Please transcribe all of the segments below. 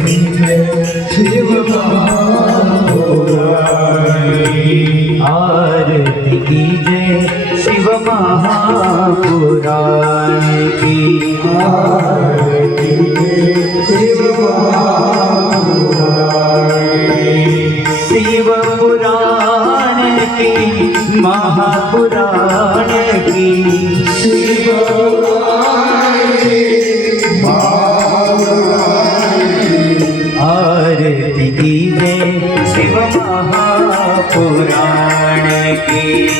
शिव आरती जय शिव महापुराण की। शिव पुराण की महापुराण की। दीवे शिव महापुराण की।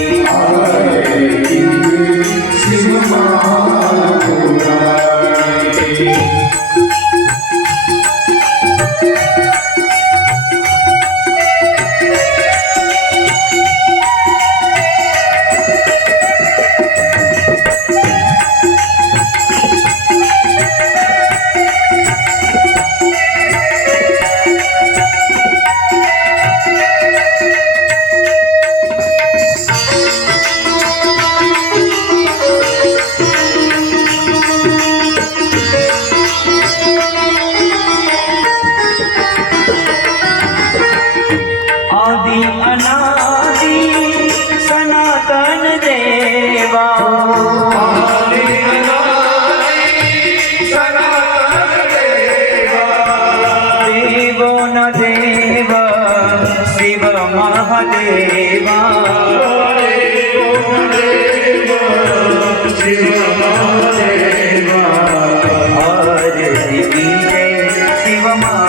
Shiva Mahadeva, Shiva Mahadeva, Shiva Mahadeva, Shiva Mahadeva, Shiva Shiva Mahadeva, Shiva Shiva